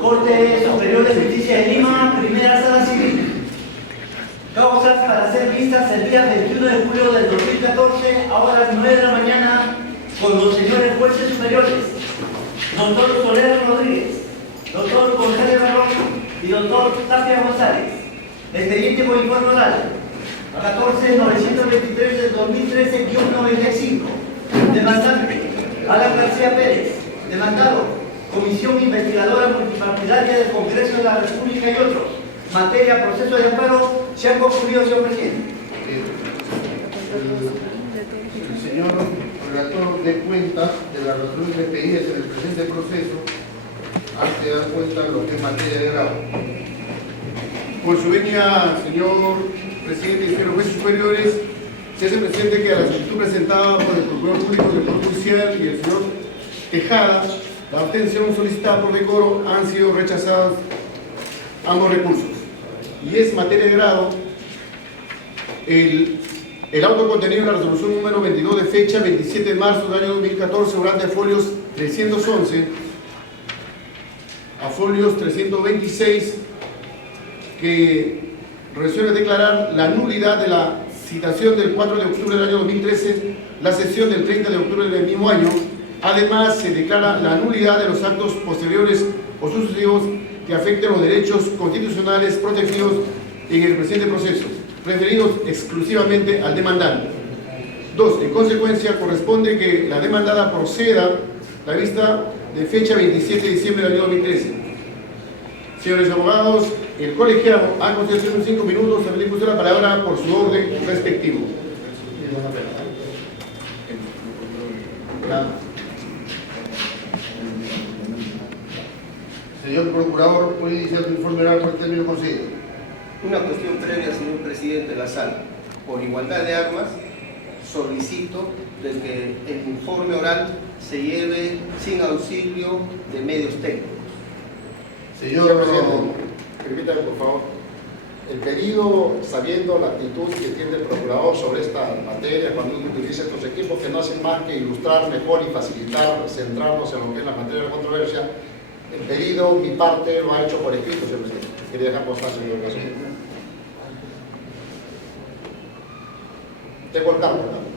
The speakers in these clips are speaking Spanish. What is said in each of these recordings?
Corte Superior de Justicia de Lima, Primera Sala Civil. Causas para ser vistas el día 21 de julio del 2014 a horas 9 de la mañana con los señores jueces superiores, doctor Soler Rodríguez, doctor González Barroso y doctor Tapia González. Expediente con informe oral 14.923 del 2013-95. Demandante Alan García Pérez. Demandado Comisión Investigadora Multipartidaria del Congreso de la República y otros. Materia proceso de amparo. Se han concluido, señor presidente. El señor relator de cuentas de las razones expedidas en el presente proceso hace dar cuenta de lo que es materia de grado. Por su venia, señor presidente y señores jueces superiores, se hace presente que a la solicitud presentada por el Procurador Público del Poder Judicial y el señor Tejada, la obtención solicitada por decoro han sido rechazadas ambos recursos. Y es materia de grado el auto contenido en la resolución número 22 de fecha 27 de marzo del año 2014, durante a folios 311 a folios 326, que resuelve declarar la nulidad de la citación del 4 de octubre del año 2013, la sesión del 30 de octubre del mismo año. Además, se declara la nulidad de los actos posteriores o sucesivos que afecten los derechos constitucionales protegidos en el presente proceso, referidos exclusivamente al demandante. 2. En consecuencia, corresponde que la demandada proceda la vista de fecha 27 de diciembre del año 2013. Señores abogados, el colegiado ha concedido unos 5 minutos a pedir la palabra por su orden respectivo. Señor Procurador, puede iniciar su informe oral por el término concedido. Una cuestión previa, señor presidente de la sala. Por igualdad de armas, solicito de que el informe oral se lleve sin auxilio de medios técnicos. Señor presidente, permítame por favor. El pedido, sabiendo la actitud que tiene el procurador sobre esta materia, cuando uno utiliza estos equipos que no hacen más que ilustrar mejor y facilitar, centrarnos en lo que es la materia de la controversia, el pedido, mi parte, lo ha hecho por escrito, señor presidente. Quería dejar constancia en mi ocasión. Tengo el campo, ¿no?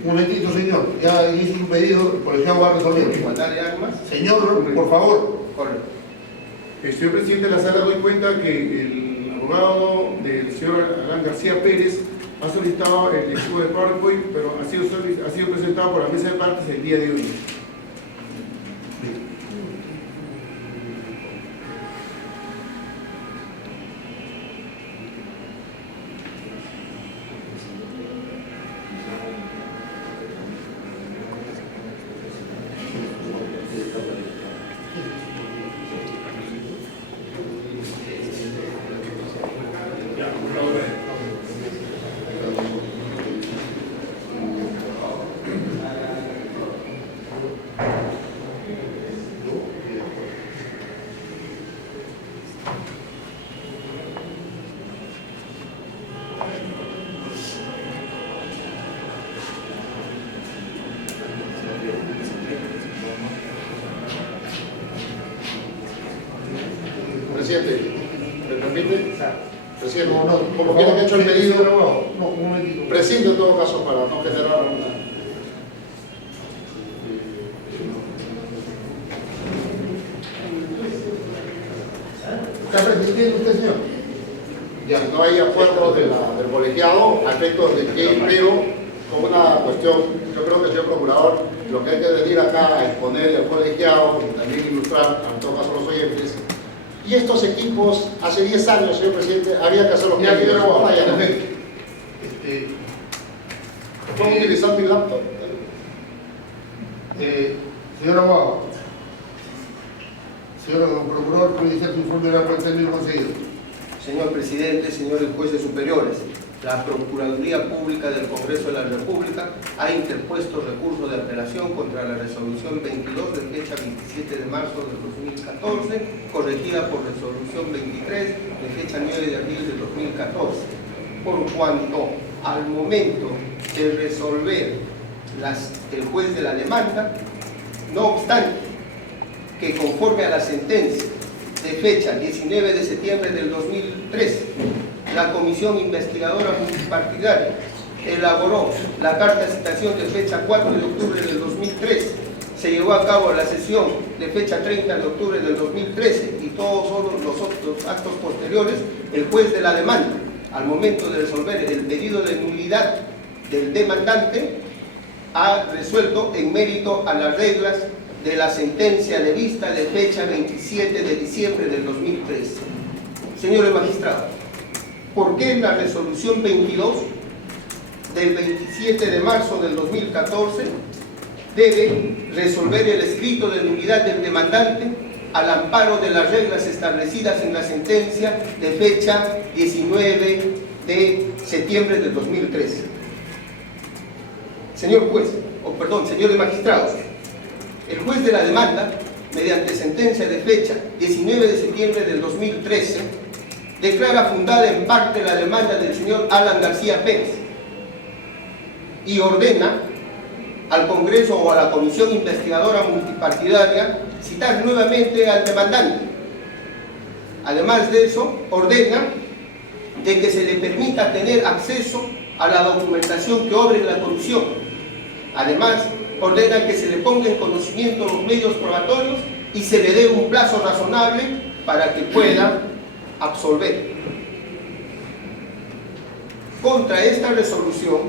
Un momentito, señor. Ya hizo su pedido, el colegiado va a resolver. Igualdad de armas. Señor, por favor. Correcto. Señor presidente de la sala, doy cuenta que el abogado del señor Alan García Pérez ha solicitado el archivo de PowerPoint, pero ha sido presentado por la mesa de partes el día de hoy. Presidente, ¿me permite? Presidente, No, como quiera que ha hecho el pedido, no, un momentito. prescindo en todo caso para no generar una... ¿Está prescindiendo usted, señor? Ya, no hay acuerdo del colegiado a efectos de que, pero como una cuestión, yo creo que, señor Procurador, lo que hay que venir acá a exponer al colegiado y también ilustrar, en todo caso, a los oyentes. Y estos equipos, hace 10 años, señor presidente, había que hacer los cambios. Ahora ya no. Puedo utilizar mi laptop. Señor abogado, señor procurador, puede iniciar su informe oral por el término concedido. Señor presidente, señores jueces superiores, la Procuraduría Pública del Congreso de la República ha interpuesto recurso de apelación contra la resolución 22 de fecha 27 de marzo del 2014, corregida por resolución 23 de fecha 9 de abril del 2014, por cuanto al momento de resolver el juez de la demanda, no obstante que conforme a la sentencia de fecha 19 de septiembre del 2013, la Comisión Investigadora Multipartidaria elaboró la carta de citación de fecha 4 de octubre del 2013, se llevó a cabo la sesión de fecha 30 de octubre del 2013 y todos los otros actos posteriores, el juez de la demanda, al momento de resolver el pedido de nulidad del demandante, ha resuelto en mérito a las reglas de la sentencia de vista de fecha 27 de diciembre del 2013. Señores magistrados, ¿por qué la resolución 22 del 27 de marzo del 2014 debe resolver el escrito de nulidad del demandante al amparo de las reglas establecidas en la sentencia de fecha 19 de septiembre del 2013? Señor juez, señores magistrados, el juez de la demanda, mediante sentencia de fecha 19 de septiembre del 2013, declara fundada en parte la demanda del señor Alan García Pérez y ordena al Congreso o a la Comisión Investigadora Multipartidaria citar nuevamente al demandante. Además de eso, ordena de que se le permita tener acceso a la documentación que obre en la comisión. Además, ordena que se le ponga en conocimiento los medios probatorios y se le dé un plazo razonable para que pueda absolver. Contra esta resolución,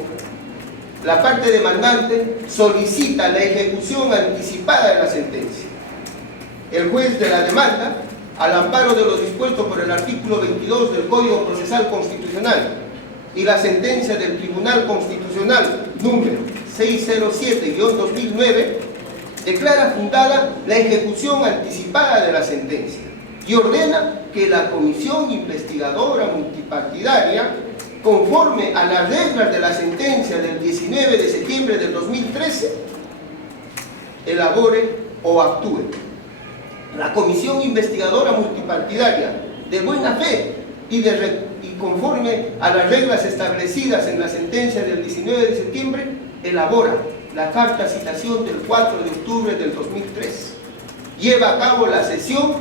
la parte demandante solicita la ejecución anticipada de la sentencia. El juez de la demanda, al amparo de lo dispuesto por el artículo 22 del Código Procesal Constitucional y la sentencia del Tribunal Constitucional número 607-2009, declara fundada la ejecución anticipada de la sentencia y ordena que la Comisión Investigadora Multipartidaria, conforme a las reglas de la sentencia del 19 de septiembre del 2013, elabore o actúe. La Comisión Investigadora Multipartidaria, de buena fe y conforme a las reglas establecidas en la sentencia del 19 de septiembre, elabora la carta de citación del 4 de octubre del 2003, lleva a cabo la sesión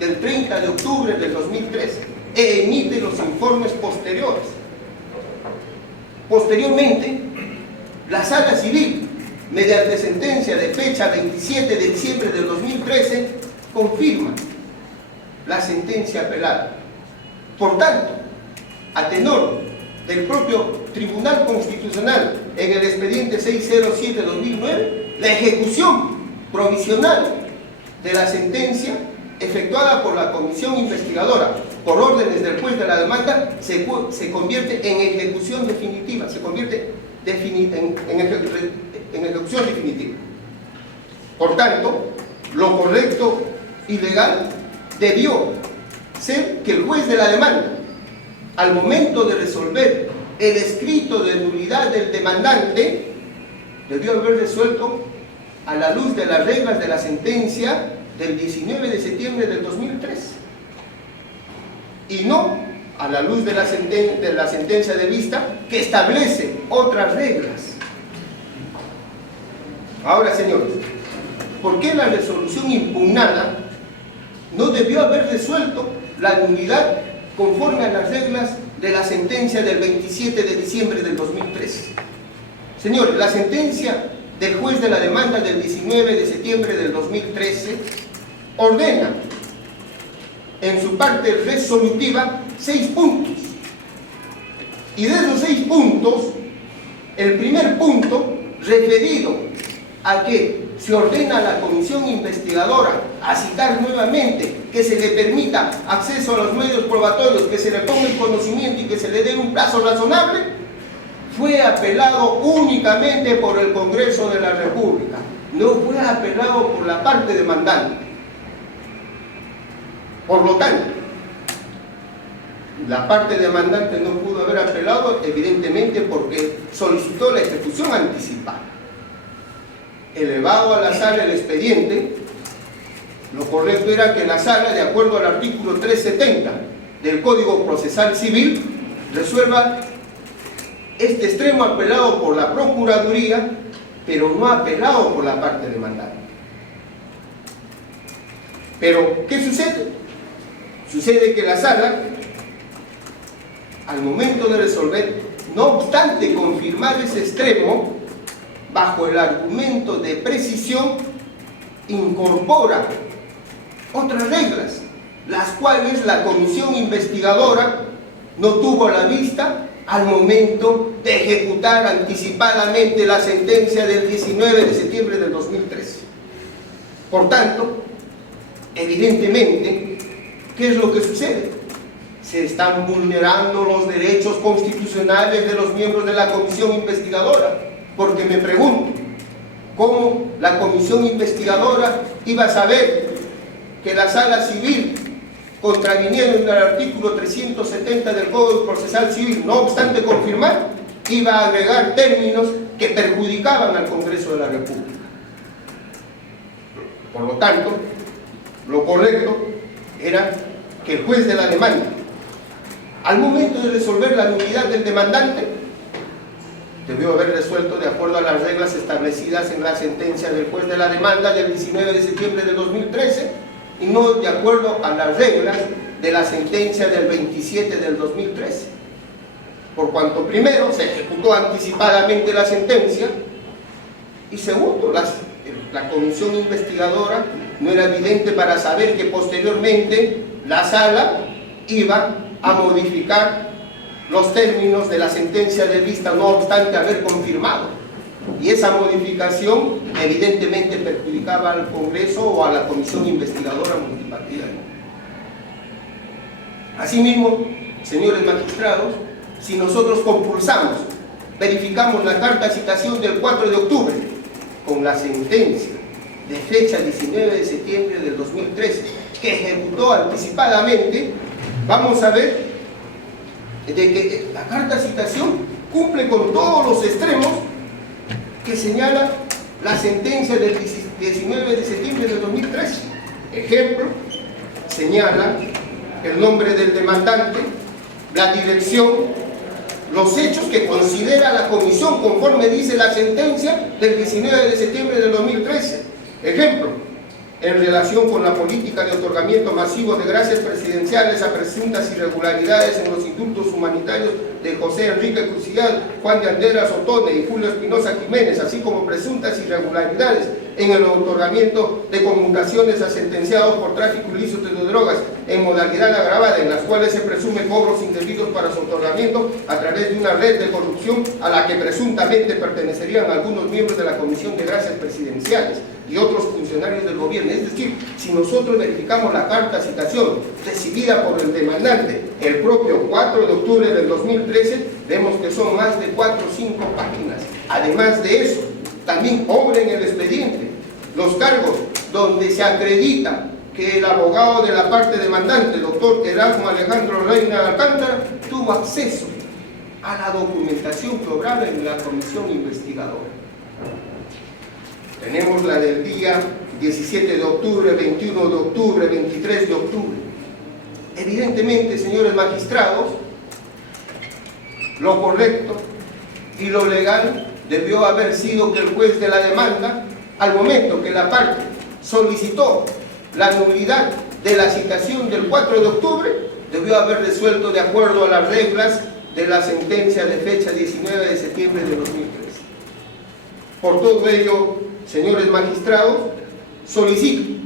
del 30 de octubre del 2013 e emite los informes posteriores. Posteriormente, la Sala Civil, mediante sentencia de fecha 27 de diciembre del 2013, confirma la sentencia apelada. Por tanto, a tenor del propio Tribunal Constitucional en el expediente 607-2009, la ejecución provisional de la sentencia efectuada por la Comisión Investigadora por órdenes del juez de la demanda se convierte en ejecución definitiva, se convierte en ejecución definitiva. Por tanto, lo correcto y legal debió ser que el juez de la demanda, al momento de resolver el escrito de nulidad del demandante, debió haber resuelto a la luz de las reglas de la sentencia del 19 de septiembre del 2003 y no a la luz de la sentencia de vista que establece otras reglas. Ahora, señores, ¿por qué la resolución impugnada no debió haber resuelto la nulidad conforme a las reglas de la sentencia del 27 de diciembre del 2003? Señores, la sentencia del juez de la demanda del 19 de septiembre del 2013 ordena en su parte resolutiva 6 puntos. Y de esos 6 puntos, el primer punto, referido a que se ordena a la Comisión Investigadora a citar nuevamente, que se le permita acceso a los medios probatorios, que se le ponga en conocimiento y que se le dé un plazo razonable, fue apelado únicamente por el Congreso de la República, no fue apelado por la parte demandante. Por lo tanto, La parte demandante no pudo haber apelado, evidentemente porque solicitó la ejecución anticipada. Elevado a la sala el expediente, lo correcto era que la sala, de acuerdo al artículo 370 del Código Procesal Civil, resuelva este extremo apelado por la Procuraduría, pero no apelado por la parte demandante. Pero, ¿qué sucede? Sucede que la sala, al momento de resolver, no obstante confirmar ese extremo, bajo el argumento de precisión, incorpora otras reglas, las cuales la comisión investigadora no tuvo a la vista al momento de ejecutar anticipadamente la sentencia del 19 de septiembre del 2013. Por tanto, evidentemente, ¿qué es lo que sucede? Se están vulnerando los derechos constitucionales de los miembros de la comisión investigadora, porque me pregunto, ¿cómo la comisión investigadora iba a saber que la sala civil, contraviniendo en el artículo 370 del Código Procesal Civil, no obstante confirmar, iba a agregar términos que perjudicaban al Congreso de la República? Por lo tanto, lo correcto era que el juez de la demanda, al momento de resolver la nulidad del demandante, debió haber resuelto de acuerdo a las reglas establecidas en la sentencia del juez de la demanda del 19 de septiembre de 2013 y no de acuerdo a las reglas de la sentencia del 27 del 2013. Por cuanto primero se ejecutó anticipadamente la sentencia y segundo, la comisión investigadora no era evidente para saber que posteriormente la sala iba a modificar los términos de la sentencia de vista, no obstante haber confirmado, y esa modificación evidentemente perjudicaba al Congreso o a la comisión investigadora multipartida. Asimismo, señores magistrados, si nosotros compulsamos, verificamos la carta citación del 4 de octubre con la sentencia de fecha 19 de septiembre del 2013 que ejecutó anticipadamente, vamos a ver de que la carta citación cumple con todos los extremos que señala la sentencia del 19 de septiembre del 2013. Ejemplo, señala el nombre del demandante, la dirección, los hechos que considera la comisión conforme dice la sentencia del 19 de septiembre del 2013. Ejemplo, en relación con la política de otorgamiento masivo de gracias presidenciales a presuntas irregularidades en los indultos humanitarios de José Enrique Crucial, Juan de Anderas Otone y Julio Espinosa Jiménez, así como presuntas irregularidades en el otorgamiento de conmutaciones a sentenciados por tráfico ilícito de drogas en modalidad agravada, en las cuales se presume cobros indebidos para su otorgamiento a través de una red de corrupción a la que presuntamente pertenecerían algunos miembros de la Comisión de Gracias Presidenciales y otros funcionarios del gobierno. Es decir, si nosotros verificamos la carta citación recibida por el demandante el propio 4 de octubre del 2013, vemos que son más de 4 o 5 páginas. Además de eso, también obra en el expediente los cargos donde se acredita que el abogado de la parte demandante, doctor Erasmo Alejandro Reina Alcántara, tuvo acceso a la documentación que obraba en la comisión investigadora. Tenemos la del día 17 de octubre, 21 de octubre, 23 de octubre. Evidentemente, señores magistrados, lo correcto y lo legal debió haber sido que el juez de la demanda, al momento que la parte solicitó la nulidad de la citación del 4 de octubre, debió haber resuelto de acuerdo a las reglas de la sentencia de fecha 19 de septiembre de 2013. Por todo ello, señores magistrados, solicito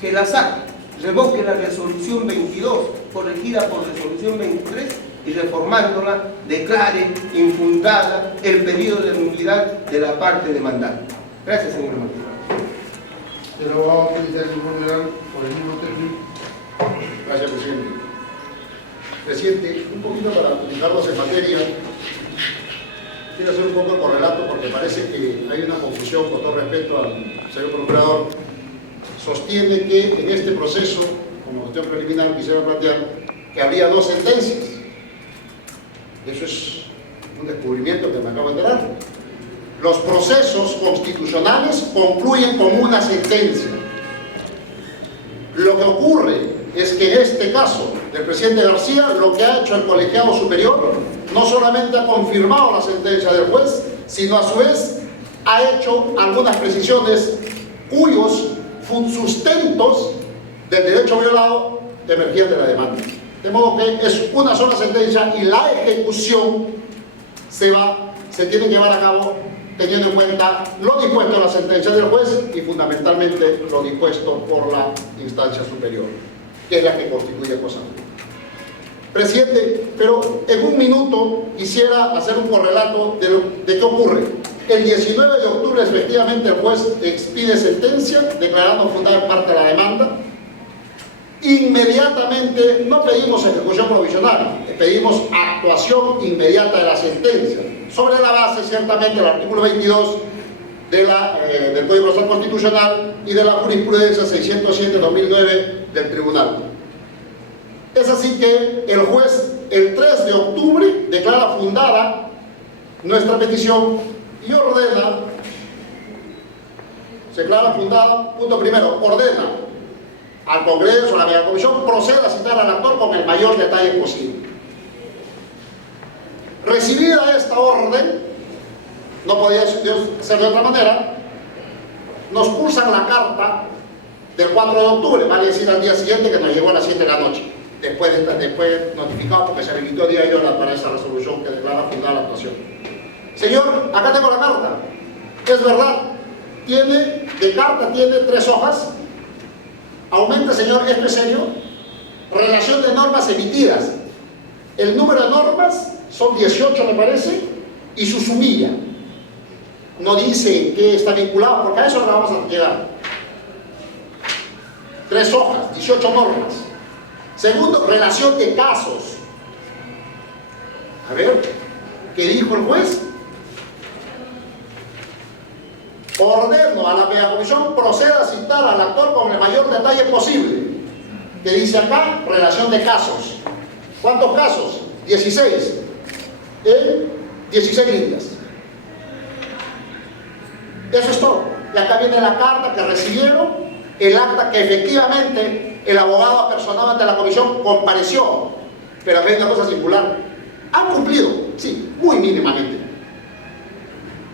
que la sala revoque la resolución 22, corregida por resolución 23, y reformándola, declare infundada el pedido de nulidad de la parte demandante. Gracias, señor magistrado. El abogado que dice el informe oral por el mismo término. Gracias, presidente. Presidente, un poquito para ubicarnos en materia, quiero hacer un poco de correlato porque parece que hay una confusión con todo respeto al señor procurador. Sostiene que en este proceso, como cuestión preliminar, quisiera plantear que habría 2 sentencias. Eso es un descubrimiento que me acabo de enterar. Los procesos constitucionales concluyen con una sentencia. Lo que ocurre es que en este caso del presidente García, lo que ha hecho el colegiado superior no solamente ha confirmado la sentencia del juez, sino a su vez ha hecho algunas precisiones cuyos sustentos del derecho violado emergían de la demanda. De modo que es una sola sentencia y la ejecución se tiene que llevar a cabo teniendo en cuenta lo dispuesto en la sentencia del juez y fundamentalmente lo dispuesto por la instancia superior, que es la que constituye cosa. Presidente, pero en un minuto quisiera hacer un correlato de qué ocurre. El 19 de octubre efectivamente el juez expide sentencia declarando fundada en parte la demanda. Inmediatamente no pedimos ejecución provisional, pedimos actuación inmediata de la sentencia, sobre la base ciertamente del artículo 22 del Código Procesal Constitucional y de la jurisprudencia 607/2009 del Tribunal. Es así que el juez el 3 de octubre declara fundada nuestra petición y ordena, se declara fundada, punto primero, ordena al Congreso, a la media comisión, proceda a citar al actor con el mayor detalle posible. Recibida esta orden, no podía ser de otra manera, nos cursan la carta del 4 de octubre, vale decir al día siguiente, que nos llegó a las 7 de la noche, después notificado porque se habilitó día y hora para esa resolución que declara fundada la actuación. Señor, acá tengo la carta, es verdad, de carta tiene 3 hojas. Aumenta, señor, esto es serio. Relación de normas emitidas. El número de normas son 18, me parece, y su sumilla. No dice que está vinculado, porque a eso no vamos a llegar. 3 hojas, 18 normas. Segundo, relación de casos. A ver, ¿qué dijo el juez? Ordeno a la media comisión proceda a citar al actor con el mayor detalle posible. Que dice acá, relación de casos. ¿Cuántos casos? 16. 16 líneas. Eso es todo. Y acá viene la carta que recibieron, el acta que efectivamente el abogado apersonado ante la comisión compareció. Pero acá hay una cosa singular. Han cumplido, sí, muy mínimamente.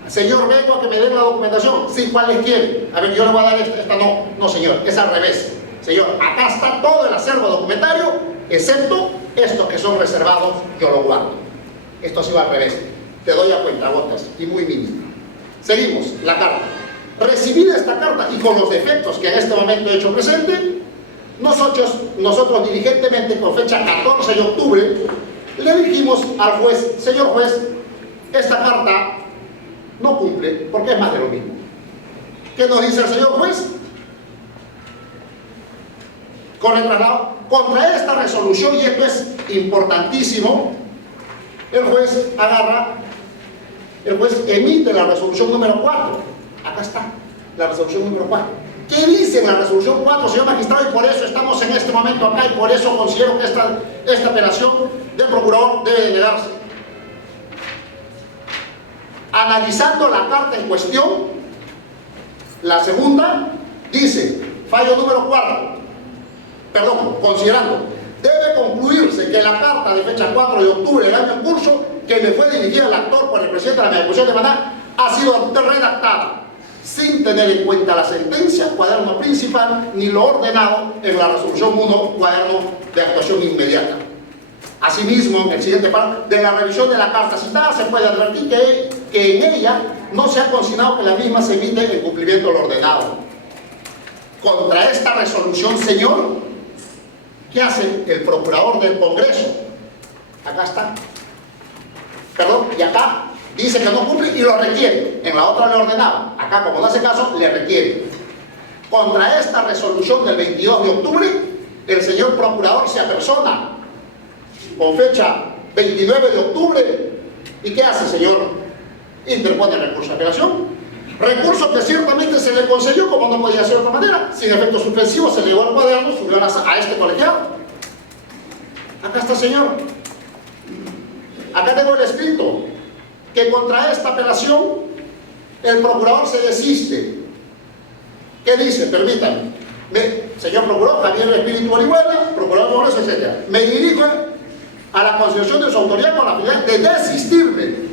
Señor, vengo a que me den la documentación. Sí, ¿cuáles quiere? A ver, yo le voy a dar esta no. No, señor, es al revés. Señor, acá está todo el acervo documentario, excepto estos que son reservados, yo lo guardo. Esto ha sido al revés. Te doy a cuenta, gotas, y muy mínimo. Seguimos, la carta. Recibida esta carta y con los defectos que en este momento he hecho presente, nosotros diligentemente, con fecha 14 de octubre, le dijimos al juez, señor juez, esta carta no cumple porque es más de lo mismo. ¿Qué nos dice el señor juez? Con el traslado, contra esta resolución, y esto es importantísimo, el juez emite la resolución número 4. Acá está, la resolución número 4. ¿Qué dice en la resolución 4, señor magistrado? Y por eso estamos en este momento acá, y por eso considero que esta apelación del procurador debe de negarse. Analizando la carta en cuestión, la segunda dice, fallo número 4, considerando, debe concluirse que la carta de fecha 4 de octubre del año en curso, que le fue dirigida al actor por el presidente de la media comisión de Maná, ha sido redactada sin tener en cuenta la sentencia, cuaderno principal, ni lo ordenado en la resolución 1, cuaderno de actuación inmediata. Asimismo, en el siguiente párrafo, de la revisión de la carta citada se puede advertir que en ella no se ha consignado que la misma se emite en cumplimiento de lo ordenado. Contra esta resolución, señor, ¿qué hace el procurador del Congreso? Acá está. Y acá dice que no cumple y lo requiere. En la otra le ordenaba. Acá, como no hace caso, le requiere. Contra esta resolución del 22 de octubre, el señor procurador se apersona con fecha 29 de octubre. ¿Y qué hace, señor? Interpone recurso de apelación. Recurso que ciertamente se le concedió, como no podía ser de otra manera. Sin efecto suspensivo, se le llevó al cuaderno, subió a este colegiado. Acá está, señor. Acá tengo el escrito, que contra esta apelación el procurador se desiste. ¿Qué dice? Permítanme. Señor procurador, Javier Espíritu Orihuela, procurador de Congreso, etc. Me dirijo a la concesión de su autoridad con la finalidad de desistirme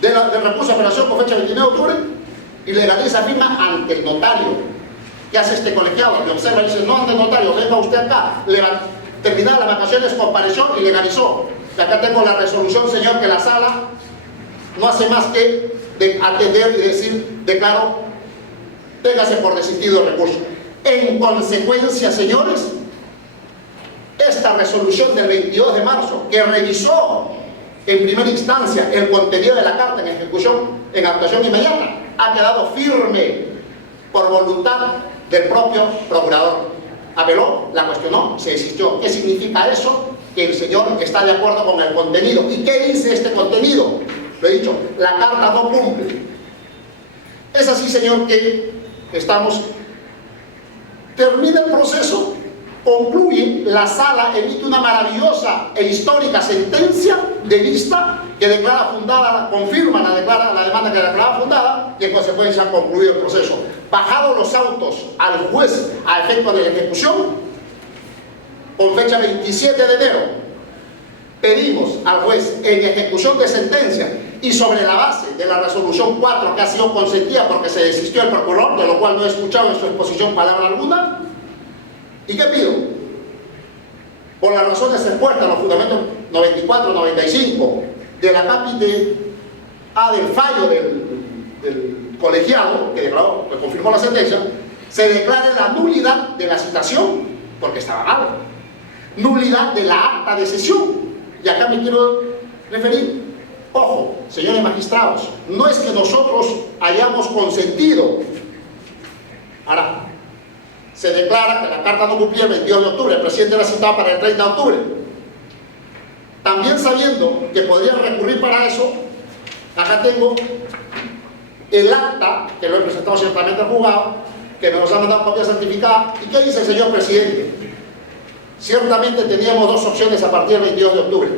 del recurso de apelación con fecha 29 de octubre y legaliza firma ante el notario. ¿Qué hace este colegiado? Que observa y dice, no ante el notario, venga usted acá. Terminadas las vacaciones, compareció y legalizó. Y acá tengo la resolución, señor, que la sala no hace más que atender y decir, declaro, téngase por desistido el recurso. En consecuencia, señores, esta resolución del 22 de marzo, que revisó en primera instancia el contenido de la carta en ejecución, en actuación inmediata, ha quedado firme por voluntad del propio procurador. Apeló, la cuestionó, se desistió. ¿Qué significa eso? Que el señor está de acuerdo con el contenido. ¿Y qué dice este contenido? Lo he dicho, la carta no cumple. Es así, señor, que estamos. Termina el proceso, concluye, la sala emite una maravillosa e histórica sentencia de vista que declara fundada, confirma la demanda que declaraba fundada y en consecuencia ha concluido el proceso. Bajados los autos al juez a efecto de la ejecución, con fecha 27 de enero, pedimos al juez en ejecución de sentencia y sobre la base de la resolución 4 que ha sido consentida porque se desistió el procurador, de lo cual no he escuchado en su exposición palabra alguna. ¿Y qué pido? Por las razones expuestas en los fundamentos 94, 95 de la cápita del fallo del colegiado, que declaró, que confirmó la sentencia, se declara la nulidad de la citación, porque estaba mal, nulidad de la acta de sesión. Y acá me quiero referir, ojo, señores magistrados, no es que nosotros hayamos consentido. Ahora, se declara que la carta no cumplía el 22 de octubre, el presidente la citaba para el 30 de octubre. También sabiendo que podría recurrir para eso, acá tengo el acta, que lo he presentado ciertamente al juzgado, que nos ha mandado copia certificada. ¿Y qué dice el señor presidente? Ciertamente teníamos dos opciones a partir del 22 de octubre,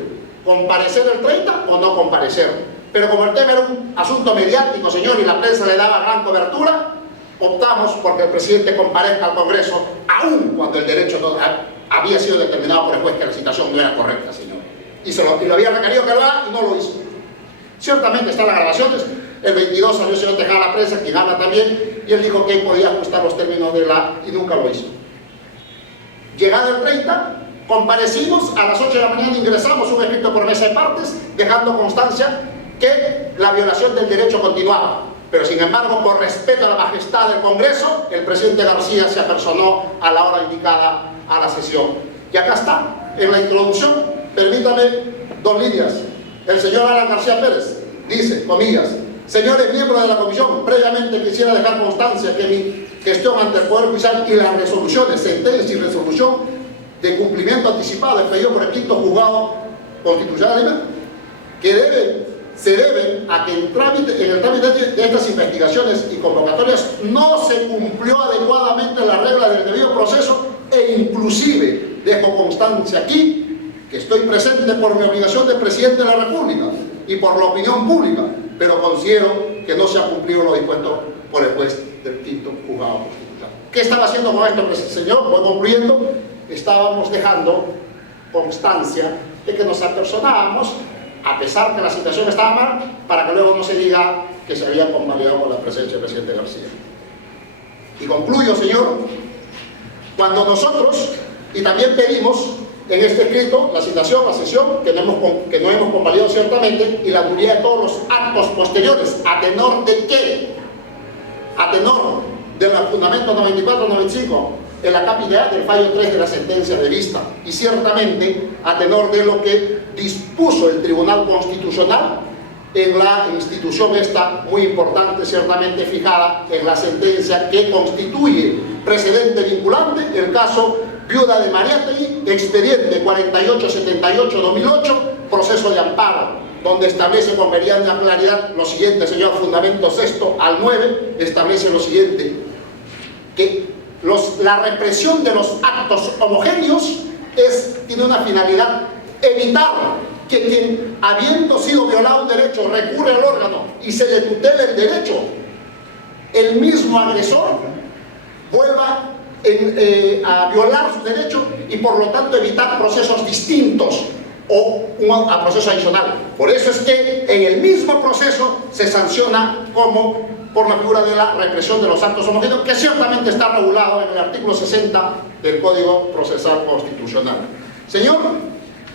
comparecer el 30 o no comparecer. Pero como el tema era un asunto mediático, señor, y la prensa le daba gran cobertura, optamos porque el presidente comparezca al Congreso, aún cuando el derecho no había sido determinado por el juez que la citación no era correcta, señor. Y lo había requerido que lo haga y no lo hizo. Ciertamente están las grabaciones. El 22 salió el señor Tejada a la prensa, quien habla también, y él dijo que podía ajustar los términos de y nunca lo hizo. Llegado el 30, comparecimos, a las 8 de la mañana ingresamos un escrito por mesa de partes, dejando constancia que la violación del derecho continuaba. Pero sin embargo, por respeto a la majestad del Congreso, el presidente García se apersonó a la hora indicada a la sesión. Y acá está, en la introducción, permítame 2 líneas. El señor Alan García Pérez dice, comillas, señores miembros de la comisión, previamente quisiera dejar constancia que mi gestión ante el Poder Judicial y las resoluciones, sentencia y resolución de cumplimiento anticipado expedido por el 5º Juzgado Constitucional que se debe a que en el trámite de estas investigaciones y convocatorias no se cumplió adecuadamente la regla del debido proceso e inclusive dejo constancia aquí que estoy presente por mi obligación de presidente de la República y por la opinión pública, pero considero que no se ha cumplido lo dispuesto por el juez del 5º Juzgado Constitucional. ¿Qué estaba haciendo con esto, señor? Voy concluyendo. Estábamos dejando constancia de que nos apersonábamos, a pesar que la situación estaba mal, para que luego no se diga que se había convalidado con la presencia del presidente García. Y concluyo, señor, cuando nosotros, y también pedimos en este escrito la citación, la sesión, que no hemos convalidado ciertamente, y la nulidad de todos los actos posteriores, ¿a tenor de qué? A tenor de los fundamentos 94-95, en la cápita del fallo 3 de la sentencia de vista, y ciertamente a tenor de lo que dispuso el Tribunal Constitucional en la institución esta muy importante, ciertamente fijada en la sentencia que constituye precedente vinculante el caso Viuda de Mariátegui, expediente 4878-2008, proceso de amparo, donde establece con meridiana claridad lo siguiente, señor, fundamento 6º al 9, establece lo siguiente, que la represión de los actos homogéneos tiene una finalidad: evitar que quien, habiendo sido violado un derecho, recurre al órgano y se le tutela el derecho, el mismo agresor vuelva a violar su derecho y por lo tanto evitar procesos distintos o un proceso adicional. Por eso es que en el mismo proceso se sanciona como por la figura de la represión de los actos homogéneos, que ciertamente está regulado en el artículo 60 del Código Procesal Constitucional. Señor,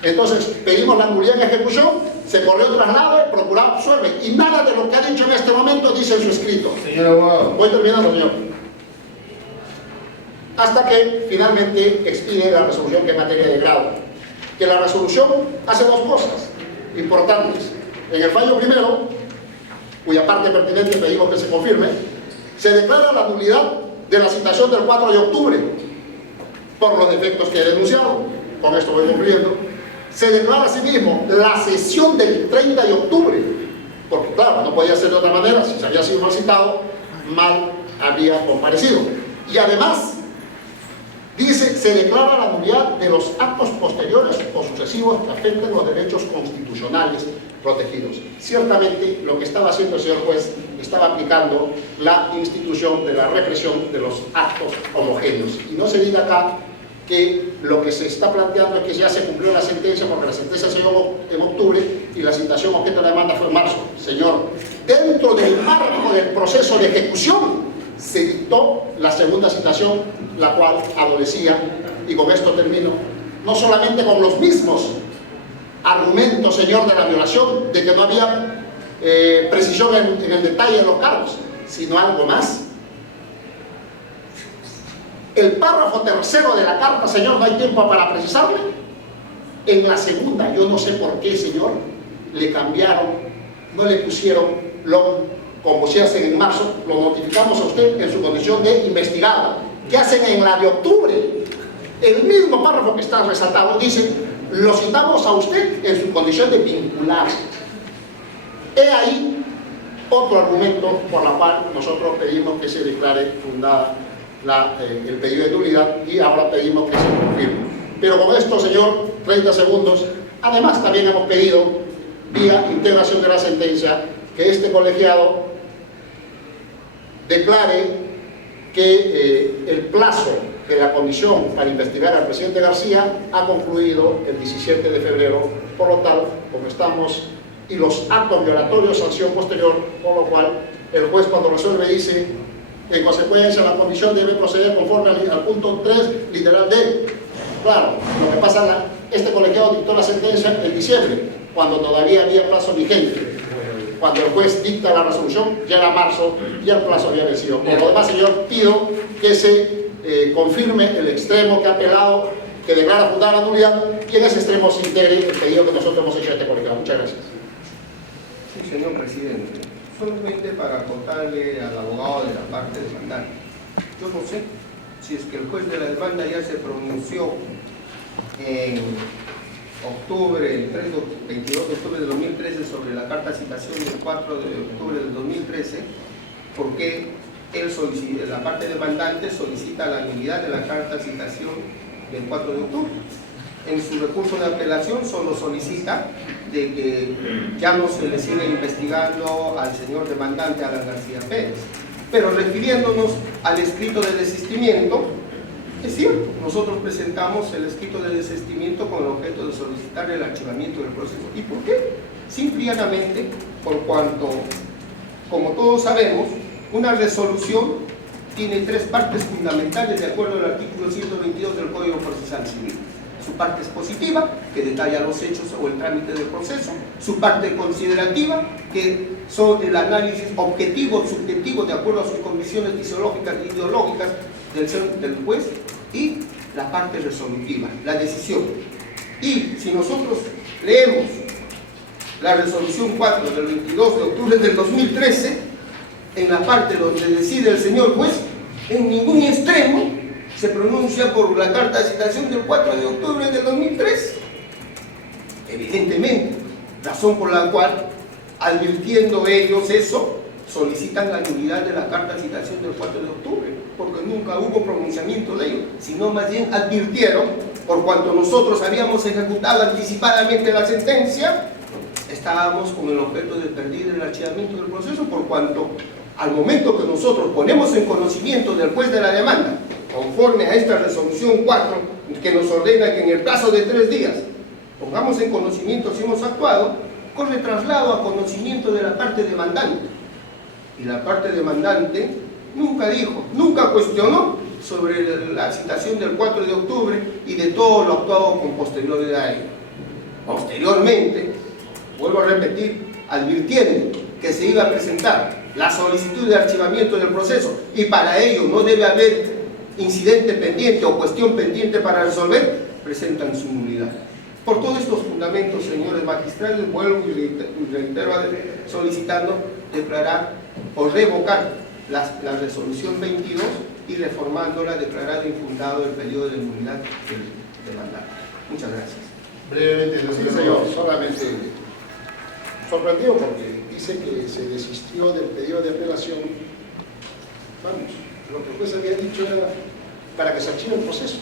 entonces pedimos la nulidad en ejecución, se corrió traslado, el procurador absuelve, y nada de lo que ha dicho en este momento dice en su escrito. Señor abogado. Voy terminando, señor. Hasta que finalmente expide la resolución que en materia de grado. Que la resolución hace dos cosas importantes. En el fallo primero, cuya parte pertinente pedimos que se confirme, se declara la nulidad de la citación del 4 de octubre por los defectos que he denunciado. Con esto voy concluyendo. Se declara asimismo la sesión del 30 de octubre, porque claro, no podía ser de otra manera, si se había sido mal citado, mal había comparecido. Y además, dice, se declara la nulidad de los actos posteriores o sucesivos que afecten los derechos constitucionales protegidos. Ciertamente, lo que estaba haciendo el señor juez estaba aplicando la institución de la represión de los actos homogéneos. Y no se diga acá que lo que se está planteando es que ya se cumplió la sentencia, porque la sentencia se dio en octubre y la citación objeto de la demanda fue en marzo. Señor, dentro del marco del proceso de ejecución se dictó la segunda citación, la cual adolecía, y con esto termino, no solamente con los mismos argumentos, señor, de la violación, de que no había precisión en el detalle de los cargos, sino algo más. El párrafo tercero de la carta, señor, no hay tiempo para precisarle. En la segunda, yo no sé por qué, señor, le cambiaron, no le pusieron como se hacen en marzo, lo notificamos a usted en su condición de investigado. ¿Qué hacen en la de octubre? El mismo párrafo que está resaltado dice, lo citamos a usted en su condición de vinculado. He ahí otro argumento por la cual nosotros pedimos que se declare fundada el pedido de nulidad, y ahora pedimos que se confirme. Pero con esto, señor, 30 segundos, además también hemos pedido, vía integración de la sentencia, que este colegiado declare que el plazo de la comisión para investigar al presidente García ha concluido el 17 de febrero, por lo tal, como estamos, y los actos violatorios, sanción posterior, por lo cual el juez cuando resuelve dice, en consecuencia la comisión debe proceder conforme al punto 3, literal D. Claro, lo que pasa, este colegiado dictó la sentencia en diciembre, cuando todavía había plazo vigente. Cuando el juez dicta la resolución, ya era marzo y el plazo había vencido. Por lo demás, señor, pido que se confirme el extremo que ha apelado, que declara fundada la nulidad, y en ese extremo se integre el pedido que nosotros hemos hecho a este colegiado. Muchas gracias. Sí, señor presidente. Solamente para contarle al abogado de la parte demandante. Yo no sé si es que el juez de la demanda ya se pronunció en octubre, el 22 de octubre de 2013 sobre la carta de citación del 4 de octubre del 2013, porque él solicita, la parte demandante solicita la nulidad de la carta de citación del 4 de octubre. En su recurso de apelación solo solicita de que ya no se le siga investigando al señor demandante Alan García Pérez, pero refiriéndonos al escrito de desistimiento, es cierto, nosotros presentamos el escrito de desistimiento con el objeto de solicitar el archivamiento del proceso. ¿Y por qué? Simple y llanamente, por cuanto, como todos sabemos, una resolución tiene tres partes fundamentales de acuerdo al artículo 122 del Código Procesal Civil. Su parte expositiva, que detalla los hechos o el trámite del proceso; su parte considerativa, que son el análisis objetivo o subjetivo de acuerdo a sus condiciones fisiológicas e ideológicas del juez; y la parte resolutiva, la decisión. Y si nosotros leemos la resolución 4 del 22 de octubre del 2013, en la parte donde decide el señor juez, en ningún extremo se pronuncia por la carta de citación del 4 de octubre del 2013. Evidentemente, razón por la cual, advirtiendo ellos eso, solicitan la nulidad de la carta de citación del 4 de octubre, porque nunca hubo pronunciamiento de ello, sino más bien advirtieron por cuanto nosotros habíamos ejecutado anticipadamente la sentencia, estábamos con el objeto de pedir el archivamiento del proceso, por cuanto al momento que nosotros ponemos en conocimiento del juez de la demanda, conforme a esta resolución 4, que nos ordena que en el plazo de 3 días pongamos en conocimiento si hemos actuado, corre traslado a conocimiento de la parte demandante. Y la parte demandante nunca dijo, nunca cuestionó sobre la citación del 4 de octubre y de todo lo actuado con posterioridad a ello. Posteriormente, vuelvo a repetir, advirtiendo que se iba a presentar la solicitud de archivamiento del proceso y para ello no debe haber incidente pendiente o cuestión pendiente para resolver, presentan su nulidad. Por todos estos fundamentos, señores magistrales, vuelvo y reitero solicitando declarar o revocar la resolución 22 y reformándola, declarar infundado el periodo de nulidad del demandante. Muchas gracias. Brevemente, Sí, señor, solamente sorprendido porque dice que se desistió del pedido de apelación. Vamos, lo que el juez había dicho era para que se archive el proceso.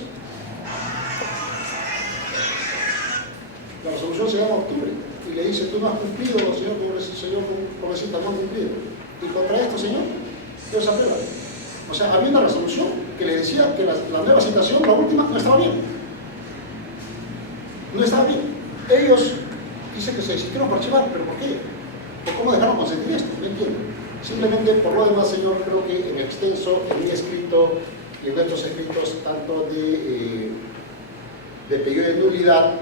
La resolución se llama octubre y le dice, tú no has cumplido, señor Pobrecita, no has cumplido. Y contra esto, señor, Dios apela. O sea, había una resolución que le decía que la nueva citación, la última, no estaba bien. No estaba bien. Ellos dicen que se desistieron por archivar, pero ¿por qué? ¿Por cómo dejaron consentir esto? No entiendo. Simplemente, por lo demás, señor, creo que en extenso, en mi escrito y en nuestros escritos, tanto de pedido de nulidad,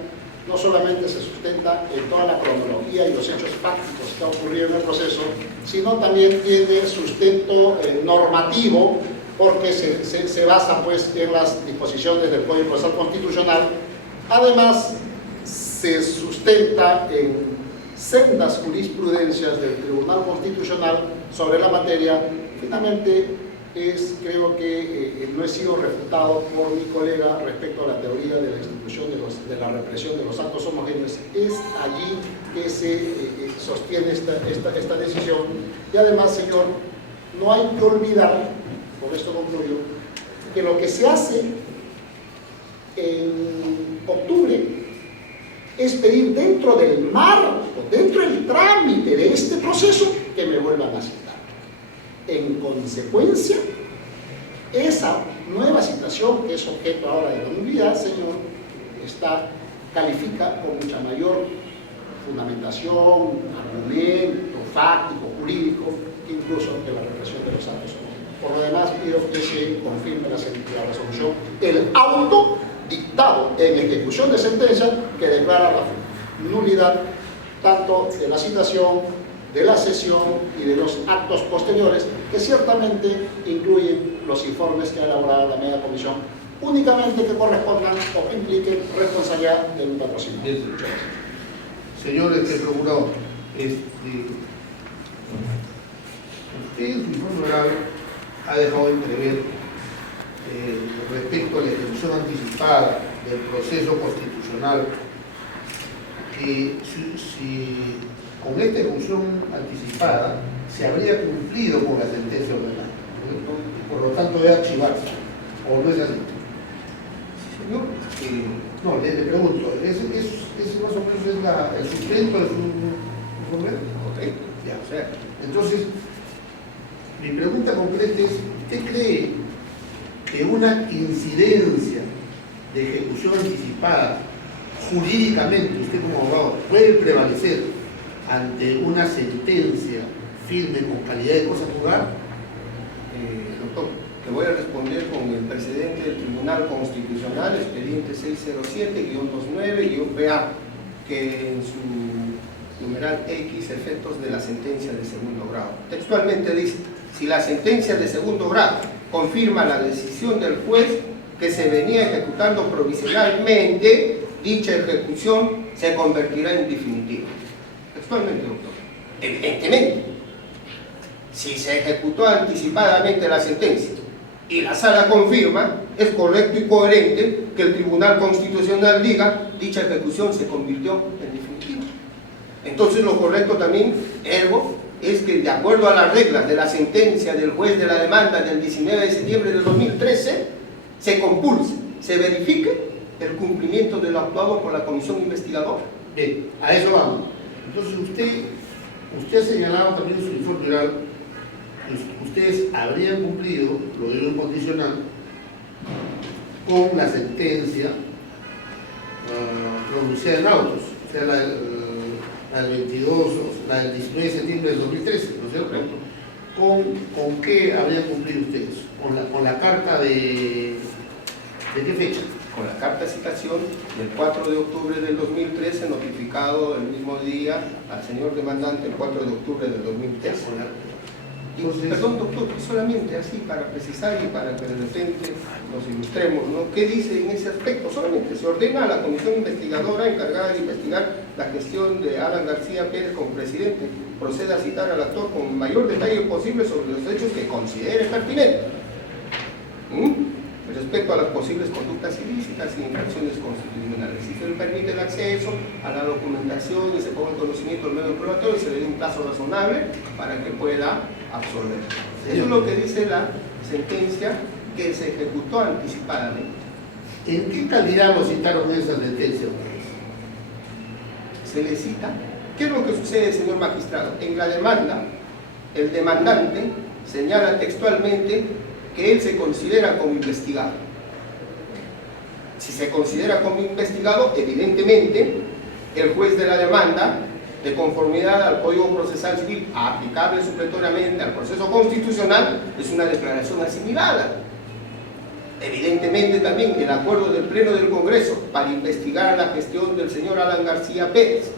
no solamente se sustenta en toda la cronología y los hechos fácticos que han ocurrido en el proceso, sino también tiene sustento normativo, porque se basa pues en las disposiciones del Código Procesal Constitucional. Además, se sustenta en sendas jurisprudencias del Tribunal Constitucional sobre la materia. Finalmente, creo que no he sido refutado por mi colega respecto a la teoría de la institución de la represión de los actos homogéneos. Es allí que se sostiene esta decisión. Y además, señor, no hay que olvidar, con esto concluyo, que lo que se hace en octubre es pedir dentro del marco, dentro del trámite de este proceso, que me vuelvan a citar. En consecuencia, esa nueva citación, que es objeto ahora de la nulidad, señor, califica con mucha mayor fundamentación, argumento, fáctico, jurídico, incluso que la represión de los actos homogéneos. Por lo demás, pido que se confirme la resolución, el auto dictado en ejecución de sentencia que declara la nulidad tanto de la citación, de la sesión y de los actos posteriores, que ciertamente incluyen los informes que ha elaborado la media comisión, únicamente que correspondan o que impliquen responsabilidad del patrocinador. Señor procurador, usted en su informe oral ha dejado entrever respecto a la ejecución anticipada del proceso constitucional que si con esta ejecución anticipada se habría cumplido con la sentencia ordenada, por lo tanto debe archivarse, ¿o no es así? Señor, no, le pregunto, ¿ese más o menos es el sustento de su informe? correcto. Ya. O sea, Entonces, mi pregunta concreta es, ¿usted cree que una incidencia de ejecución anticipada jurídicamente, usted como abogado, puede prevalecer ante una sentencia firme con calidad de cosa juzgada? doctor, te voy a responder con el precedente del Tribunal Constitucional, expediente 607-29-PA, que en su numeral X, efectos de la sentencia de segundo grado. Textualmente dice, si la sentencia de segundo grado confirma la decisión del juez que se venía ejecutando provisionalmente, dicha ejecución se convertirá en definitiva. Textualmente, doctor. Evidentemente, si se ejecutó anticipadamente la sentencia y la sala confirma, es correcto y coherente que el Tribunal Constitucional diga dicha ejecución se convirtió en definitiva. Entonces lo correcto también, ergo, es que de acuerdo a las reglas de la sentencia del juez de la demanda del 19 de septiembre de 2013, se compulse, se verifique el cumplimiento de lo actuado por la comisión investigadora. Bien, a eso vamos. Entonces usted ha señalado también en su informe oral que ustedes habrían cumplido, lo digo en condicional, con la sentencia pronunciada en autos, o sea, la del 22, o sea, la del 19 de septiembre del 2013, ¿no es cierto? ¿Con qué habrían cumplido ustedes? ¿Con la carta de qué fecha? Con la carta de citación del 4 de octubre del 2013, notificado el mismo día al señor demandante el 4 de octubre del 2013. Entonces, Perdón, doctor, solamente así para precisar y para que de repente nos ilustremos, ¿no? ¿Qué dice en ese aspecto? Solamente se ordena a la comisión investigadora encargada de investigar la gestión de Alan García Pérez como presidente, proceda a citar al actor con el mayor detalle posible sobre los hechos que considere pertinentes. Respecto a las posibles conductas ilícitas y infracciones constitucionales. Si se le permite el acceso a la documentación y se ponga en conocimiento del medio probatorio, se le dé un plazo razonable para que pueda absolver. Eso es lo que dice la sentencia que se ejecutó anticipadamente. ¿En qué calidad lo citaron esa sentencia? Se le cita. ¿Qué es lo que sucede, señor magistrado? En la demanda, el demandante señala textualmente que él se considera como investigado. Si se considera como investigado, evidentemente, el juez de la demanda, de conformidad al Código Procesal Civil, aplicable supletoriamente al proceso constitucional, es una declaración asimilada. Evidentemente también el acuerdo del Pleno del Congreso para investigar la gestión del señor Alan García Pérez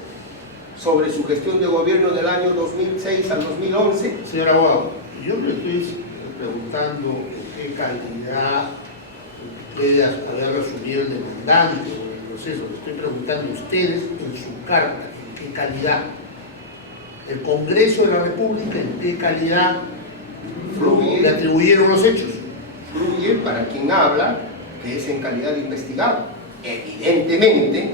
sobre su gestión de gobierno del año 2006 al 2011. Señor abogado, yo me estoy preguntando en qué calidad puede haber resumido el demandante o el proceso. Le estoy preguntando a ustedes en su carta, en qué calidad. El Congreso de la República, en qué calidad le atribuyeron los hechos. Fluye para quien habla, que es en calidad de investigado. Evidentemente,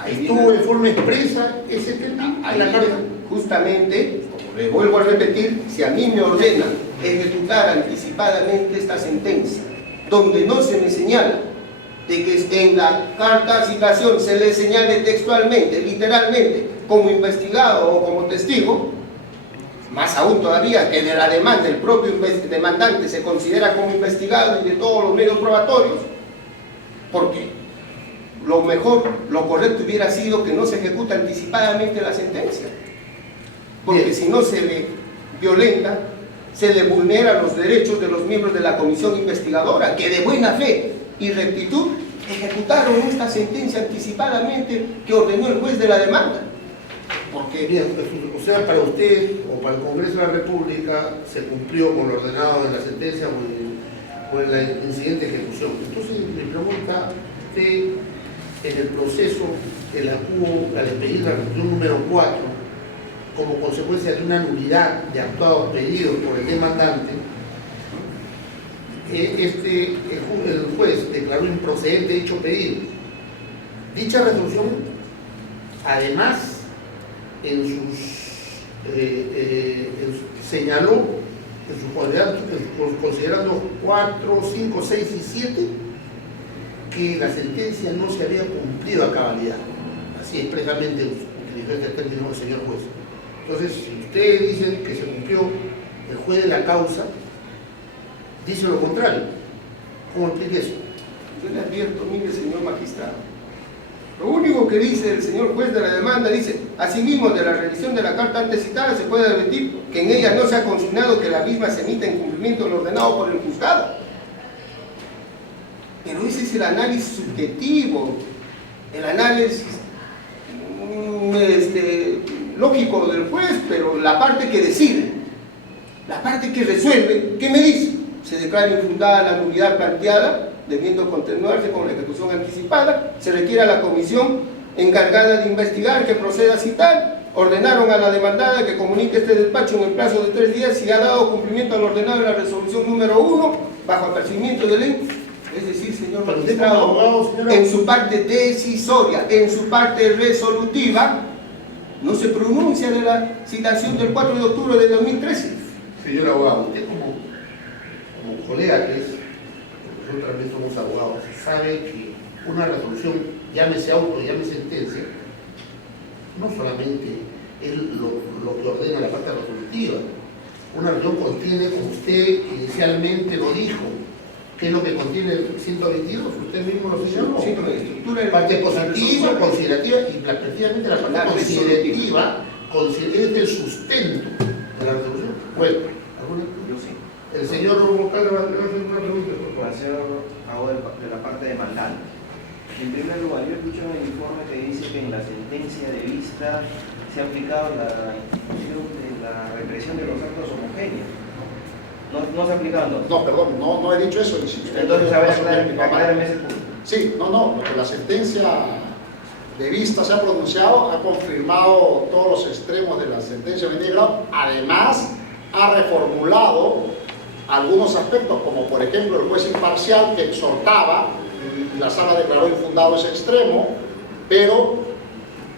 ahí ¿Estuvo viene, de forma expresa ese tema ahí en la carta? viene, justamente, como le vuelvo a repetir, si a mí me ordena ejecutar anticipadamente esta sentencia, donde no se me señala de que en la carta de citación se le señale textualmente, literalmente, como investigado o como testigo, más aún todavía que de la demanda el propio demandante se considera como investigado y de todos los medios probatorios, porque lo mejor, lo correcto hubiera sido que no se ejecuta anticipadamente la sentencia, porque Bien. si no se le violenta, se le vulneran los derechos de los miembros de la comisión investigadora, que de buena fe y rectitud ejecutaron esta sentencia anticipadamente que ordenó el juez de la demanda. Porque Bien, o sea, para usted o para el Congreso de la República se cumplió con lo ordenado de la sentencia o en la incidente ejecución. Entonces, me pregunta usted, en el proceso que la hubo al expedir la resolución número 4, como consecuencia de una nulidad de actuados pedidos por el demandante, el juez declaró improcedente dicho pedido. Dicha resolución, además, señaló en sus considerandos 4, 5, 6 y 7 que la sentencia no se había cumplido a cabalidad. Así expresamente utilizó este término el señor juez. Entonces, si ustedes dicen que se cumplió, el juez de la causa dice lo contrario. ¿Cómo explica eso? yo le advierto, mire señor magistrado, lo único que dice el señor juez de la demanda dice: asimismo, de la revisión de la carta antes citada se puede advertir que en ella no se ha consignado que la misma se emita en cumplimiento de lo ordenado por el juzgado. Pero ese es el análisis subjetivo, el análisis lógico del juez, pero la parte que decide, la parte que resuelve, ¿qué me dice? Se declara infundada la nulidad planteada, debiendo continuarse con la ejecución anticipada, se requiere a la comisión encargada de investigar que proceda a citar, ordenaron a la demandada que comunique este despacho en el plazo de 3 días si ha dado cumplimiento al ordenado de la resolución número 1, bajo apercibimiento de ley. Es decir, señor magistrado, en su parte decisoria, en su parte resolutiva, no se pronuncia de la citación del 4 de octubre de 2013. Señor abogado, usted como colega que es, nosotros también somos abogados, sabe que una resolución, llámese auto, llámese sentencia, no solamente es lo que ordena la parte resolutiva. Una resolución contiene, como usted inicialmente lo dijo, ¿qué es lo que contiene el 122? Usted mismo lo señaló. Sí, pero la estructura de Parte positiva, considerativa, y precisamente la parte considerativa es el sustento de la resolución. Bueno, ¿alguna? Yo sí. El señor vocal le va a hacer una pregunta, por Por favor. hacer algo de la parte demandante. En primer lugar, yo escucho en el informe que dice que en la sentencia de vista se ha aplicado la institución de la represión de los actos homogéneos. No se ha aplicado, ¿no? No, perdón, no he dicho eso. Y si usted Entonces, a ver, más o menos, aclárame ese punto. Sí, no, porque la sentencia de vista se ha pronunciado, ha confirmado todos los extremos de la sentencia de 20 grados, además ha reformulado algunos aspectos, como por ejemplo el juez imparcial que exhortaba, y la sala declaró infundado ese extremo, pero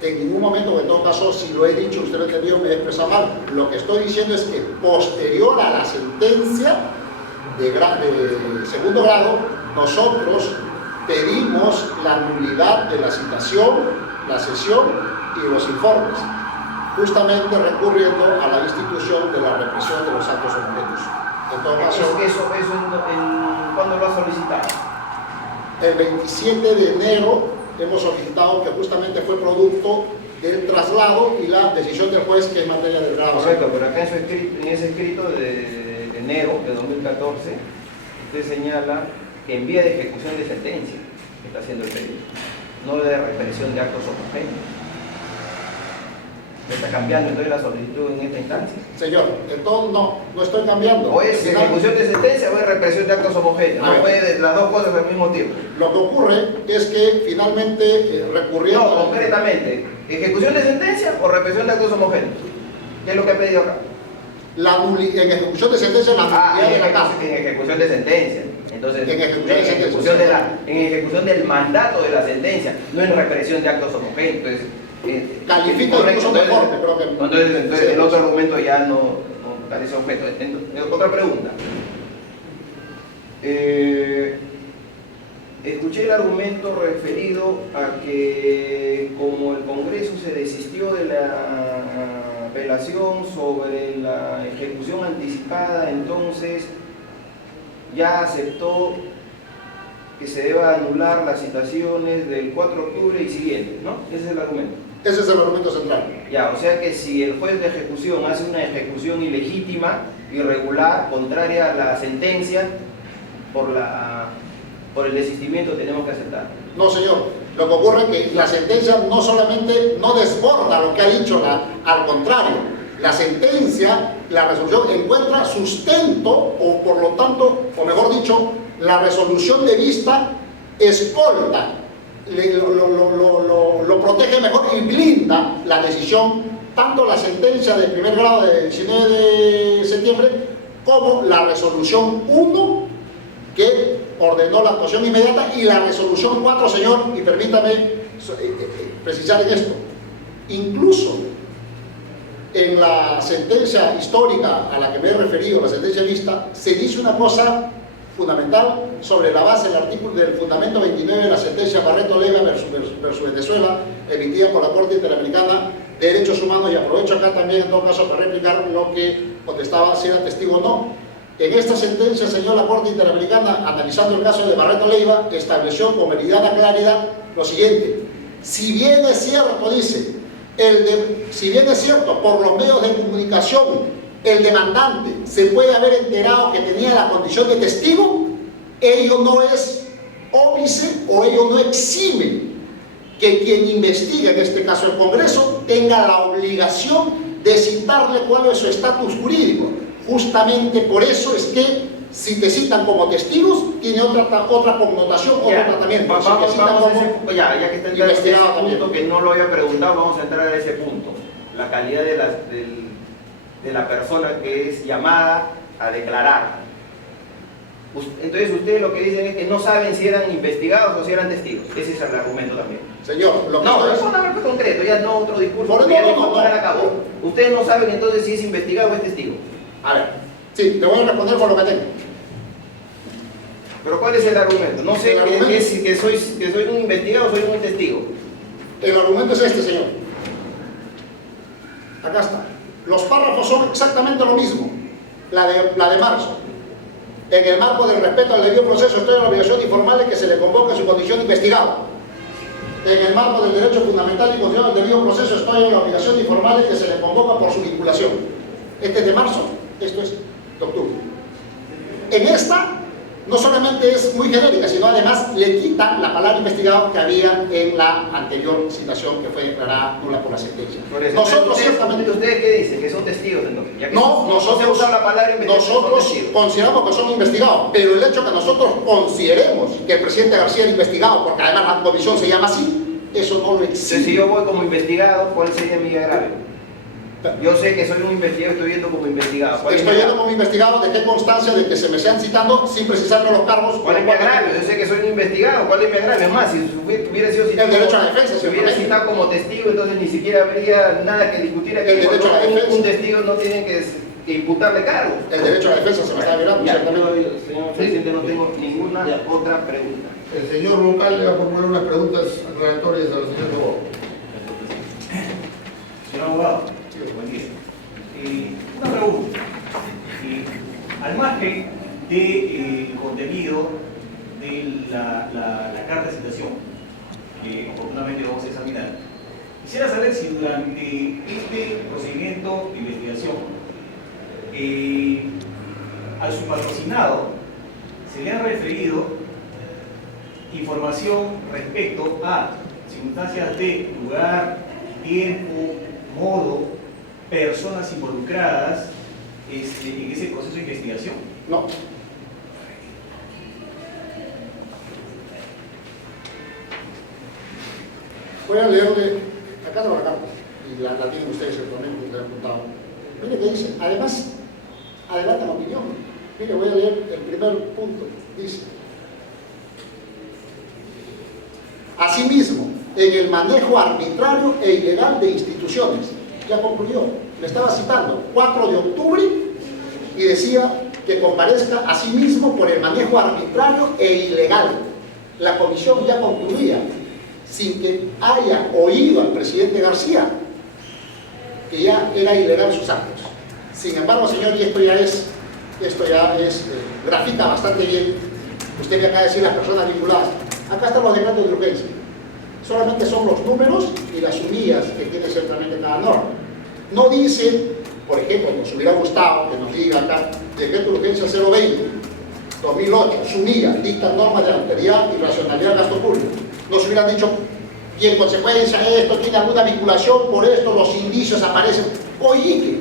en ningún momento, en todo caso, si lo he dicho, usted lo ha entendido, me he expresado mal. Lo que estoy diciendo es que posterior a la sentencia de segundo grado, nosotros pedimos la nulidad de la citación, la sesión y los informes, justamente recurriendo a la institución de la represión de los actos homogéneos. En todo caso, ¿Cuándo lo ha solicitado? el 27 de enero hemos solicitado, que justamente fue producto del traslado y la decisión del juez, que es materia del grado. Correcto, pero acá en ese escrito de enero de 2014, usted señala que en vía de ejecución de sentencia está haciendo el pedido, no de represión de actos homogéneos. ¿Está cambiando entonces la solicitud en esta instancia? Señor, entonces no estoy cambiando. O es ejecución de sentencia o es represión de actos homogéneos. No puede las dos cosas al mismo tiempo. Lo que ocurre es que finalmente recurriendo... No, concretamente, ¿ejecución de sentencia o represión de actos homogéneos? ¿Qué es lo que ha pedido acá? en ejecución de sentencia, la nulidad de la casa. En ejecución de sentencia. Entonces, En ejecución de sentencia. en ejecución del mandato de la sentencia, no en represión de actos homogéneos. Entonces, Califica incluso mejor, creo que... Entonces sí, el otro argumento ya no parece objeto. Otra pregunta. Escuché el argumento referido a que como el Congreso se desistió de la apelación sobre la ejecución anticipada, entonces ya aceptó que se deba anular las citaciones del 4 de octubre y siguientes, ¿no? Ese es el argumento. Ese es el argumento central. Ya, o sea que si el juez de ejecución hace una ejecución ilegítima, irregular, contraria a la sentencia, por el desistimiento tenemos que aceptar. No, señor. Lo que ocurre es que la sentencia no solamente no desborda lo que ha dicho, al contrario, la sentencia, la resolución encuentra sustento, o por lo tanto, o mejor dicho, la resolución de vista escolta, lo protege mejor y blinda la decisión, tanto la sentencia de primer grado del 19 de septiembre como la resolución 1 que ordenó la actuación inmediata y la resolución 4, señor, y permítame precisar en esto. Incluso en la sentencia histórica a la que me he referido, la sentencia vista, se dice una cosa fundamental sobre la base del artículo del fundamento 29 de la sentencia Barreto Leiva versus Venezuela, emitida por la Corte Interamericana de Derechos Humanos, y aprovecho acá también en todo caso para replicar lo que contestaba, si era testigo o no. En esta sentencia, señor, la Corte Interamericana, analizando el caso de Barreto Leiva, estableció con meridiana claridad lo siguiente: si bien es cierto, dice, si bien es cierto, por los medios de comunicación el demandante se puede haber enterado que tenía la condición de testigo, ello no es óbice o ello no exime que quien investiga, en este caso el Congreso, tenga la obligación de citarle cuál es su estatus jurídico. Justamente por eso es que si te citan como testigos, tiene otra connotación, otro tratamiento. Ya que está entrando en ese punto, que no lo había preguntado, vamos a entrar a ese punto. La calidad de la persona que es llamada a declarar. Entonces ustedes lo que dicen es que no saben si eran investigados o si eran testigos. Ese es el argumento también. Señor, lo que no, es un argumento concreto, ya no otro discurso. Acabó. Ustedes no saben entonces si es investigado o es testigo. A ver, sí, te voy a responder por lo que tengo. Pero ¿cuál es el argumento? No sé El argumento- que soy un investigado o soy un testigo. El argumento es este, señor. Acá está. Los párrafos son exactamente lo mismo. La de marzo. En el marco del respeto al debido proceso, estoy en la obligación de informarle que se le convoca en su condición de investigado. En el marco del derecho fundamental y constitucional del debido proceso, estoy en la obligación de informarle que se le convoca por su vinculación. Este es de marzo, esto es de octubre. En esta, no solamente es muy genérica, sino además le quitan la palabra investigado que había en la anterior citación que fue declarada nula por la sentencia. Por eso, Nosotros ciertamente... ¿Ustedes qué dicen? Que son testigos entonces. Ya que No, se usa nosotros, la palabra investigado, son nosotros testigos. consideramos que son investigados, pero el hecho que nosotros consideremos que el presidente García era investigado, porque además la comisión se llama así, eso no lo existe. Entonces, si yo voy como investigado, ¿cuál sería mi agravio? Yo sé que soy un investigado, estoy yendo como investigado. ¿Cuál es mi Estoy yendo agravio? como investigado, dejé constancia de que se me sean citando sin precisarme los cargos. ¿Cuál es mi agravio? Yo sé que soy un investigado. ¿Cuál es mi agravio? Es más, si hubiera sido citado, El derecho a la defensa, si hubiera ciertamente. citado como testigo, entonces ni siquiera habría nada que discutir aquí. El derecho a la Porque defensa. un testigo no tiene que imputarle cargo. El derecho a la defensa se me está mirando, Ya, ciertamente. yo, señor presidente, no tengo ninguna otra pregunta. El señor Roncal le va a formular unas preguntas relatorias al señor Novoa. Señor abogado, buen día. Una pregunta. Al margen del contenido de la carta de citación que oportunamente vamos a examinar, quisiera saber si durante este procedimiento de investigación a su patrocinado se le ha referido información respecto a circunstancias de lugar, tiempo, modo, personas involucradas en ese proceso de investigación. No. Voy a leerle, acá tengo la carta, y la tienen ustedes seguramente, que la han apuntado. Mire que dice, además, adelanta la opinión. Mire, voy a leer el primer punto. Dice, asimismo, en el manejo arbitrario e ilegal de instituciones. Ya concluyó, le estaba citando, 4 de octubre, y decía que comparezca a sí mismo por el manejo arbitrario e ilegal. La comisión ya concluía, sin que haya oído al presidente García, que ya era ilegal sus actos. Sin embargo, señor, y esto ya es grafica bastante bien, usted me acaba de decir las personas vinculadas. Acá están los decretos de urgencia. Solamente son los números y las sumillas que tiene ciertamente cada norma. No dice, por ejemplo, nos hubiera gustado que nos diga acá, decreto de urgencia 020, 2008, sumilla, dicta normas de austeridad y racionalidad del gasto público. Nos hubieran dicho, y en consecuencia esto tiene alguna vinculación, por esto los indicios aparecen. Coyique,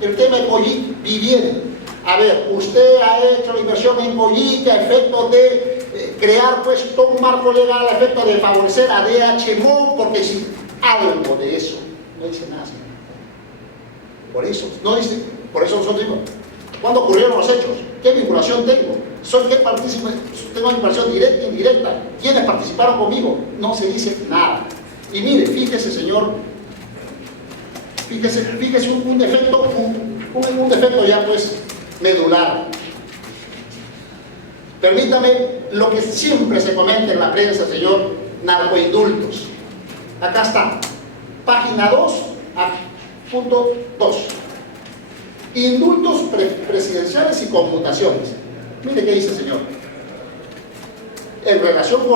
el tema de Coyique, vivienda. A ver, usted ha hecho la inversión en Coyique a efecto de crear pues todo un marco legal, a efecto de favorecer a DH porque si algo de eso, no dice nada, señor. Por eso, no dice, por eso nosotros digo, ¿cuándo ocurrieron los hechos? ¿Qué vinculación tengo? ¿Soy qué partícipe? ¿Tengo vinculación directa e indirecta? ¿Quiénes participaron conmigo? No se dice nada. Y mire, fíjese, señor, fíjese un defecto, un defecto ya pues medular. Permítame lo que siempre se comenta en la prensa, señor, narcoindultos. Acá está, página 2, punto 2. Indultos presidenciales y conmutaciones. Mire qué dice, señor. En relación con